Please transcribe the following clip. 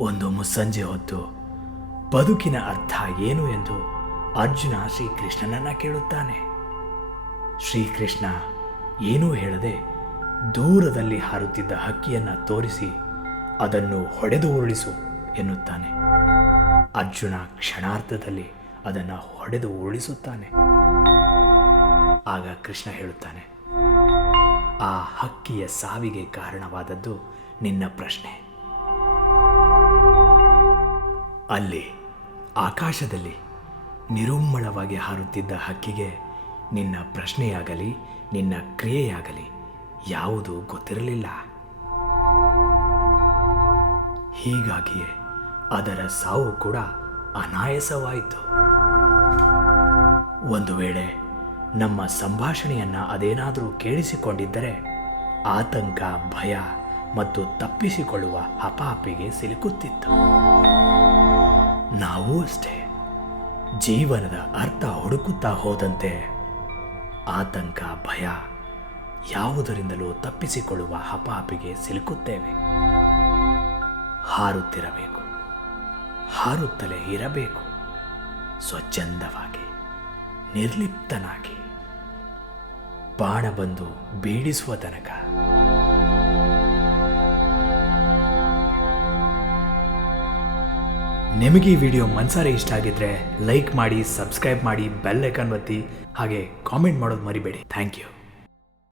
ಒಂದು ಮುಸ್ಸಂಜೆ ಹೊತ್ತು ಬದುಕಿನ ಅರ್ಥ ಏನು ಎಂದು ಅರ್ಜುನ ಶ್ರೀಕೃಷ್ಣನನ್ನ ಕೇಳುತ್ತಾನೆ. ಶ್ರೀಕೃಷ್ಣ ಏನೂ ಹೇಳದೆ ದೂರದಲ್ಲಿ ಹಾರುತ್ತಿದ್ದ ಹಕ್ಕಿಯನ್ನು ತೋರಿಸಿ ಅದನ್ನು ಹೊಡೆದು ಉರುಳಿಸು ಎನ್ನುತ್ತಾನೆ. ಅರ್ಜುನ ಕ್ಷಣಾರ್ಧದಲ್ಲಿ ಅದನ್ನು ಹೊಡೆದು ಉರುಳಿಸುತ್ತಾನೆ. ಆಗ ಕೃಷ್ಣ ಹೇಳುತ್ತಾನೆ, ಆ ಹಕ್ಕಿಯ ಸಾವಿಗೆ ಕಾರಣವಾದದ್ದು ನಿನ್ನ ಪ್ರಶ್ನೆ. ಅಲ್ಲಿ ಆಕಾಶದಲ್ಲಿ ನಿರುಮ್ಮಳವಾಗಿ ಹಾರುತ್ತಿದ್ದ ಹಕ್ಕಿಗೆ ನಿನ್ನ ಪ್ರಶ್ನೆಯಾಗಲಿ ನಿನ್ನ ಕ್ರಿಯೆಯಾಗಲಿ ಯಾವುದೂ ಗೊತ್ತಿರಲಿಲ್ಲ. ಹೀಗಾಗಿಯೇ ಅದರ ಸಾವು ಕೂಡ ಅನಾಯಾಸವಾಯಿತು. ಒಂದು ವೇಳೆ ನಮ್ಮ ಸಂಭಾಷಣೆಯನ್ನು ಅದೇನಾದರೂ ಕೇಳಿಸಿಕೊಂಡಿದ್ದರೆ ಆತಂಕ, ಭಯ ಮತ್ತು ತಪ್ಪಿಸಿಕೊಳ್ಳುವ ಹಪಾಹಪಿಗೆ ಸಿಲುಕುತ್ತಿತ್ತು. ನಾವೂ ಅಷ್ಟೇ ಜೀವನದ ಅರ್ಥ ಹುಡುಕುತ್ತಾ ಹೋದಂತೆ ಆತಂಕ, ಭಯ ಯಾವುದರಿಂದಲೂ ತಪ್ಪಿಸಿಕೊಳ್ಳುವ ಹಪಾಹಪಿಗೆ ಸಿಲುಕುತ್ತೇವೆ. ಹಾರುತ್ತಿರಬೇಕು, ಹಾರುತ್ತಲೇ ಇರಬೇಕು, ಸ್ವಚ್ಛಂದವಾಗಿ, ನಿರ್ಲಿಪ್ತನಾಗಿ, ಬಾಣ ಬಂದು ಬೇಡಿಸುವ ತನಕ. ನಿಮಗೆ ಈ ವಿಡಿಯೋ ಮನಸಾರೆ ಇಷ್ಟ ಆಗಿದ್ರೆ ಲೈಕ್ ಮಾಡಿ, ಸಬ್ಸ್ಕ್ರೈಬ್ ಮಾಡಿ, ಬೆಲ್ ಐಕಾನ್ ಒತ್ತಿ, ಹಾಗೆ ಕಾಮೆಂಟ್ ಮಾಡೋದು ಮರಿಬೇಡಿ. Thank you.